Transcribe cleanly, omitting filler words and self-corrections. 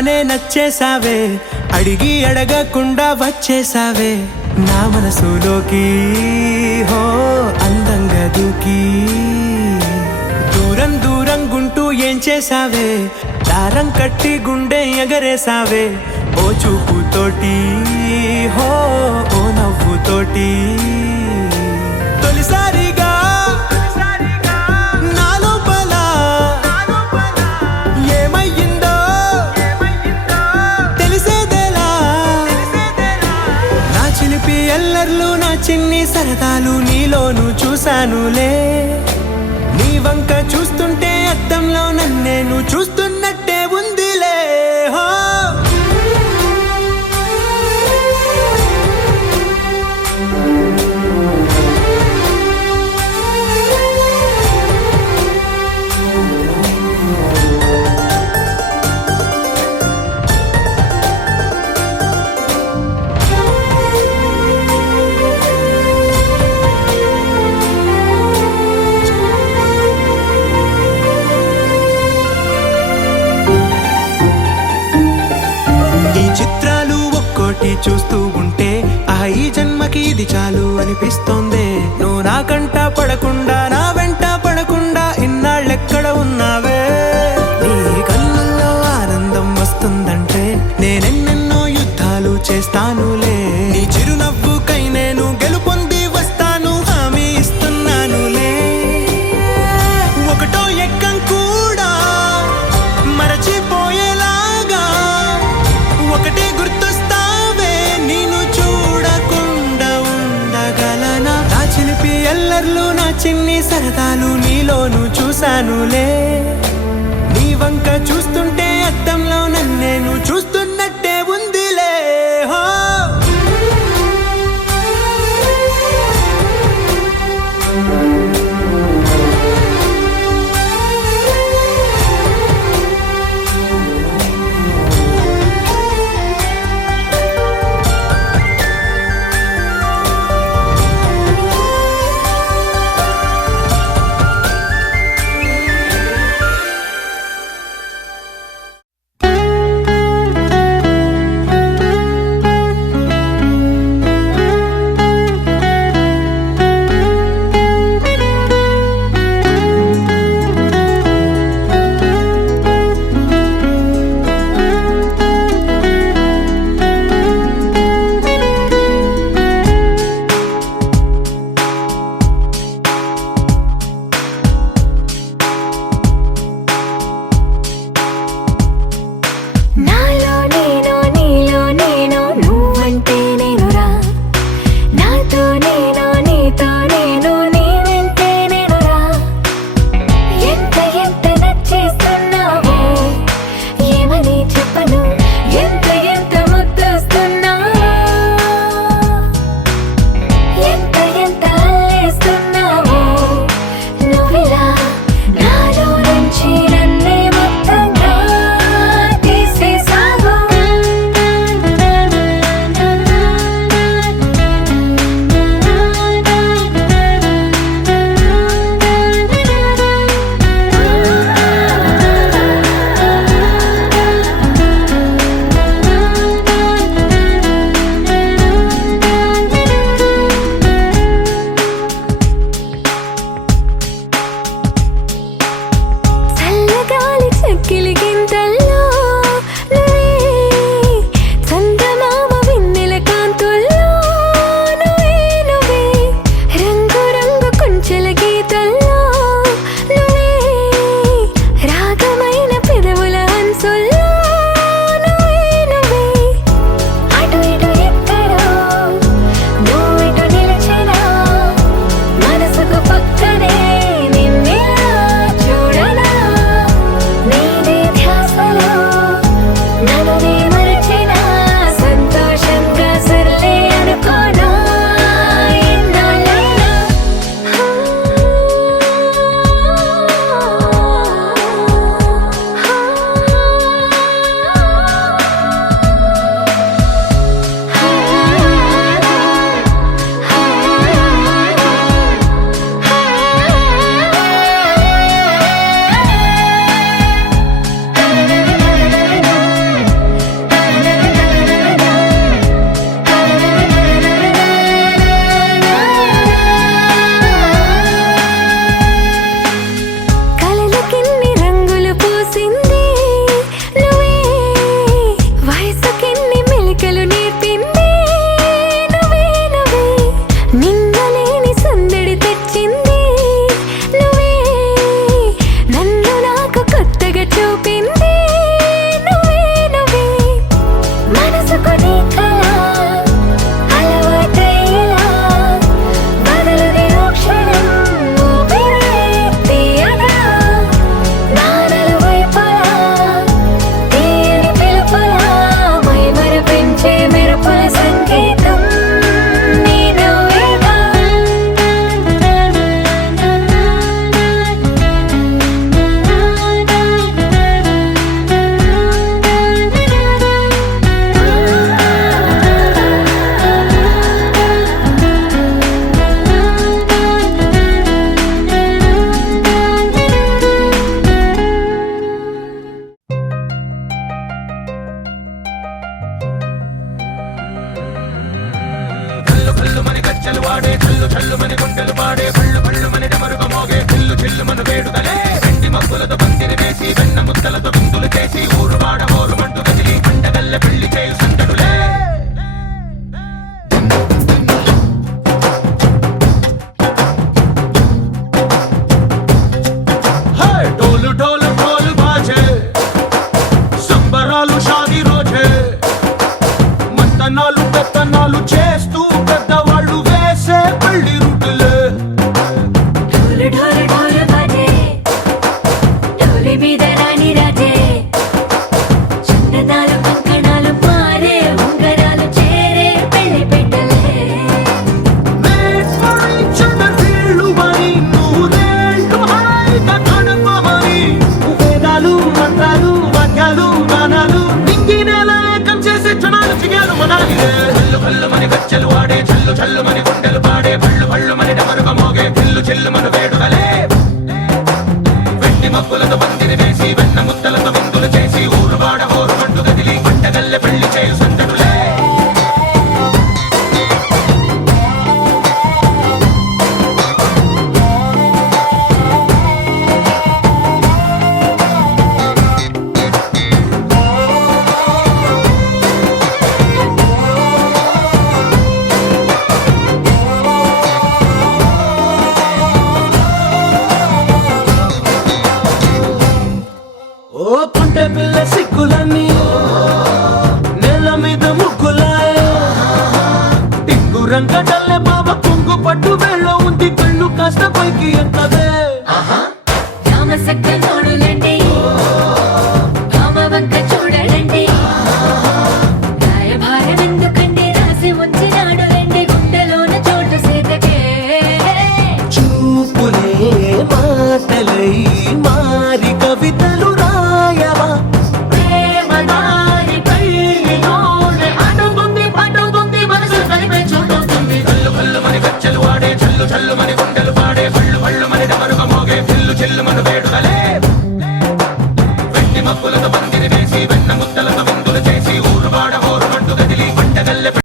చూడగానే నచ్చేసావే, అడిగి అడగకుండా వచ్చేసావే నా మనసులోకి. హో అందంగా దూకి దూరం దూరం గుంటూ ఏం చేసావే, దారం కట్టి గుండె ఎగరేసావే ఓ చూపుతోటి. హో ఓ నవ్వుతోటి తొలిసారిగా నా లోపల ఏమయ్యిందో తెలిసేదేలా. నా చిలిపి ఎల్లర్లు నా చిన్ని సరదాలు నీలోను చూశానులే. నీ వంక చూస్తుంటే అద్దంలో నన్నేను చూస్తున్నట్టే ఉందిలే. హో చిత్రాలు ఒక్కోటి చూస్తూ ఉంటే ఈ జన్మకి ఇది చాలు అనిపిస్తోంది. నువ్వు నా కంట పడకుండా నా వెంట పడకుండా ఇన్నాళ్ళెక్కడ ఉన్నావే. నీ కళ్ళల్లో ఆనందం వస్తుందంటే నేనెన్నెన్నో యుద్ధాలు చేస్తానులే. నీ చిరునవ్వుకై నేను గెలుపొంది వస్తాను హామీ ఇస్తున్నానులే. ఒకటో ఎక్కం కూడా మరచిపోయేలాగా ఒకటే గుర్తొస్తావే, నేను చూడకుండా ఉండగలనా. నా చిలిపి ఎల్లర్లు నా చిన్ని సరదాలు నీలోను చూశానులే. నీ వంక చూస్తుంటే అద్దంలో నన్నేను చూస్తున్నట్టే ఉందిలే. హో వాడే చల్లు చల్లు మని గుండెలు పాడే పళ్ళు పళ్ళు మని డమరుగ మోగే చిల్లు చిల్లు మన వేడుదలే వెండి మబ్బులతో పందిరి వేసి వెన్న ముద్దలతో విందులు చేసి ఊరు వాడ ఊరు మంటు కదిలి పండగల్లె పెళ్లి చేయు సందడులే ढोल ढोल ढोल बाजे సంబరాలు షాదీ రోజే మంతనాలు పెత్తనాలు చేస్తూ పెద్దవాళ్ళు వేసే పెళ్లి రుటులే ढोल ढोल ढोल बाजे ढोली మీద రాణి రాజే చందనాలు కంకణాలు మారే ఉంగరాలు చేరే పెళ్లి పెట్టలే Made for each other వీళ్ళువని నూరేళ్ళు హాయిగా గడపమని వేదాలు మంత్రాలు వాక్యాలు గానాలు నింగినేల ఏకం చేసే క్షణాలు చిగాలు మనాలిలే హల్లు హల్లు మని గజ్జలు వాడే చల్లు చల్లు మని గుండెలు పాడే పళ్ళు పళ్ళు మని డమరుగ మోగే చిల్లు చిల్లు మన వేడుదలే వెండి మబ్బులతో పందిరి వేసి వెన్న ముద్దలతో విందులు చేసి ఊరు వాడ ఊరు మంటు కదిలి పంటగల్లె పెళ్లి చేయు సందడులే ఓ పుంటె పిల్ల సిక్కులన్నీ నేల మీద ముగ్గులాయే టింగు రంగడల్లే బాబా కుంగు పట్టు వేళ్ళ ఉంది కళ్ళు కాస్త పైకి ఎత్తదే